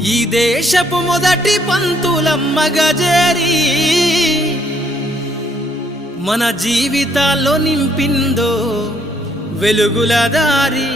ఈ దేశపు మొదటి పంతులమ్మగా చేరి మన జీవితాల్లో నింపిందో వెలుగుల దారి.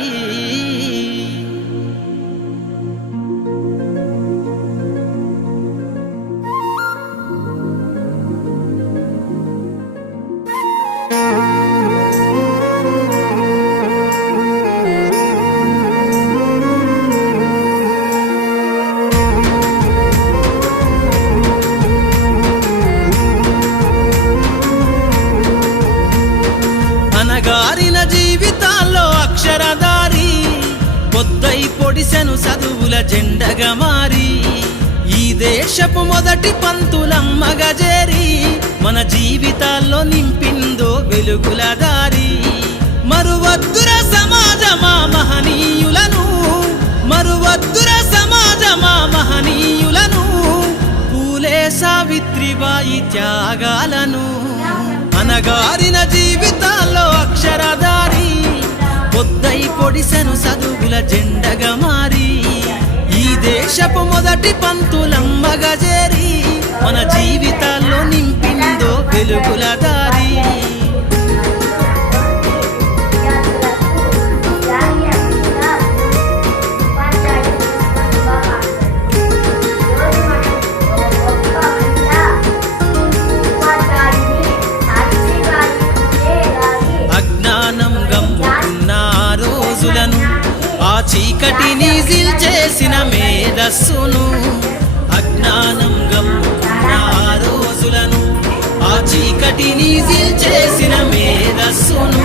అనగారిన జీవితాల్లో అక్షరదారి పొద్దై పొడిసెను చదువుల జెండగా మారి ఈ దేశపు మొదటి పంతులమ్మగా చేరి మన జీవితాల్లో నింపిందో వెలుగుల దారి. మరువద్దుర సమాజమా మహనీయులను, మరువద్దుర సమాజమా మహనీయులను, పూలే సావిత్రిబాయి త్యాగాలను. అనగారిన జీవితాల్లో అక్షరదారి పొద్దై పొడిసెను చదువుల జెండగా మారి ఈ దేశపు మొదటి పంతులమ్మగా చేరి మన జీవితాల్లో నింపిందో వెలుగుల దారి. ఆ చీకటిని జిల్చేసిన మేధస్సును, అజ్ఞానం గమ్ముకున్న ఆ రోజులను, ఆ చీకటిని జిల్చేసిన మేధస్సును,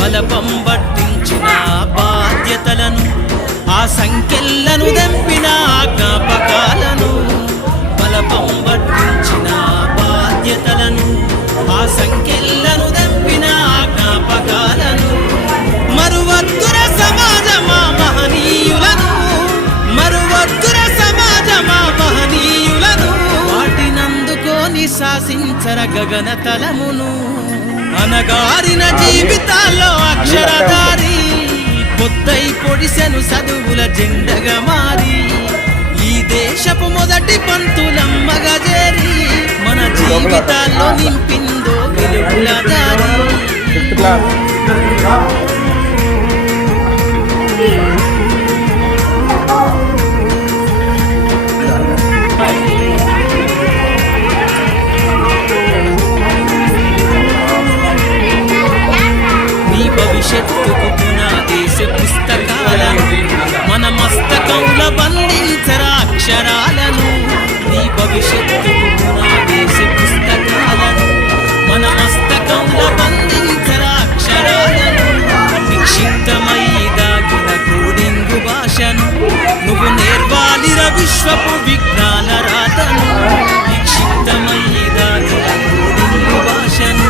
బలపం పట్టించిన బాధ్యతలను, ఆ సంఖ్యలను దంపిన జ్ఞాపకాలను, బలపం పట్టించిన బాధ్యతలను, ఆ సంఖ్యలను దంపిన జ్ఞాపకాలను. మరువద్దుర సమాజమా మహనీయులను, మరువద్దుర సమాజమా మహనీయులను, వాటినందుకోని శాసించర గగన తలమును. అనగారిన జీవితాల్లో అక్షరదారి పొద్దై పొడిసెను చదువుల జెండగా మారి ఈ దేశపు మొదటి పంతులమ్మగా చేరి మన జీవితాల్లో నింపిందో వెలుగుల దారి. నీ భవిష్యత్తుకు పునాదేశ పుస్తకాలను మన మస్తకంలో బంధించరా అక్షరాలను. నీ భవిష్యత్తుకు పునాదేశ పుస్తకాలను మన మస్తకంలో బంధించరా అక్షరాలను. నిక్షిప్తమై దాగిన కోడింగు భాషను నువ్వు నేర్వాలిర విశ్వపు విజ్ఞాన రాతను. నిక్షిప్తమై దాగిన కోడింగు భాషను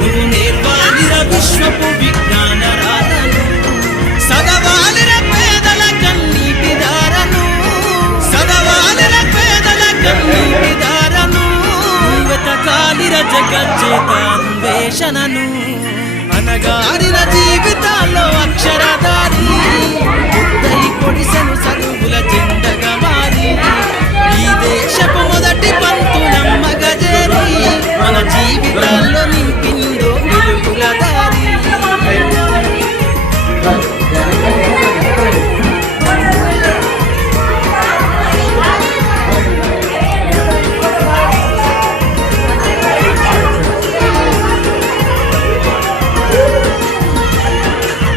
నువ్వు నేర్వాలిర విశ్వపు విజ్ఞాన రాతను. సదవాలిర పేదల కన్నీటి దారను, సదవాలిర పేదల కన్నీటి దారను, వెతకాలిర జగజ్జేత అన్వేషణను. అనగారిన జీవితాల్లో అక్షరదారి పొద్దై పొడిసెను చదువుల జెండగా మారి ఈ దేశపు మొదటి పంతులమ్మగా చేరి మన జీవితాల్లో నింపిందో వెలుగుల దారి.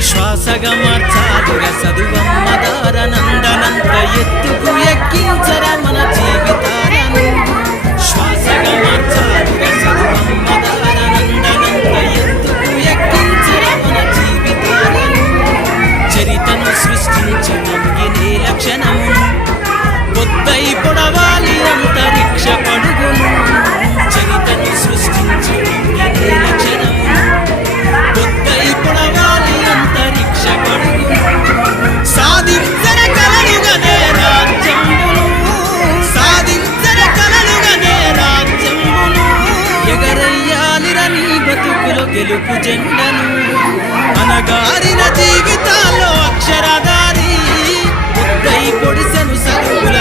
శ్వాసగా మార్చాదుర చదువమ్మ దారనందనంత ఎత్తుకు ఎక్కించరా మన జీవితాలను. శ్వాసగా మార్చాదుర చదువమ్మ దారనందనంత ఎత్తుకు ఎక్కించరా మన జీవితాలను. చరితను సృష్టించిన ఈ లక్షణమును పొద్దై పొడవాలి అంతరిక్ష పడుగును. చరితను సృష్టించిన ఈ లక్షణమును పొద్దై పొడవాలి అంతరిక్ష పడుగును. సాధించర కలలుగనే రాజ్యంబును, సాధించర కలలుగనే రాజ్యంబును, ఎగరయ్యాలిర నీ బతుకులో గెలుపు జెండను. అనగారిన జీవితాల్లో అక్షరదారి పొద్దై పొడిసెను చదువుల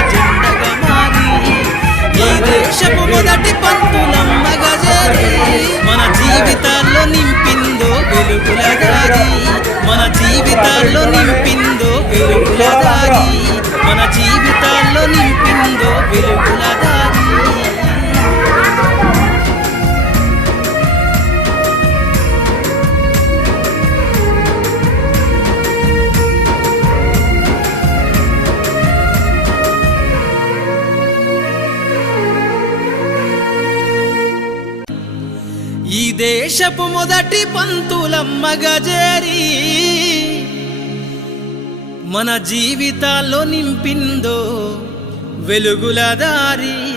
దేశపు మొదటి పంతులమ్మగా చేరి మన జీవితాల్లో నింపిందో వెలుగుల దారి.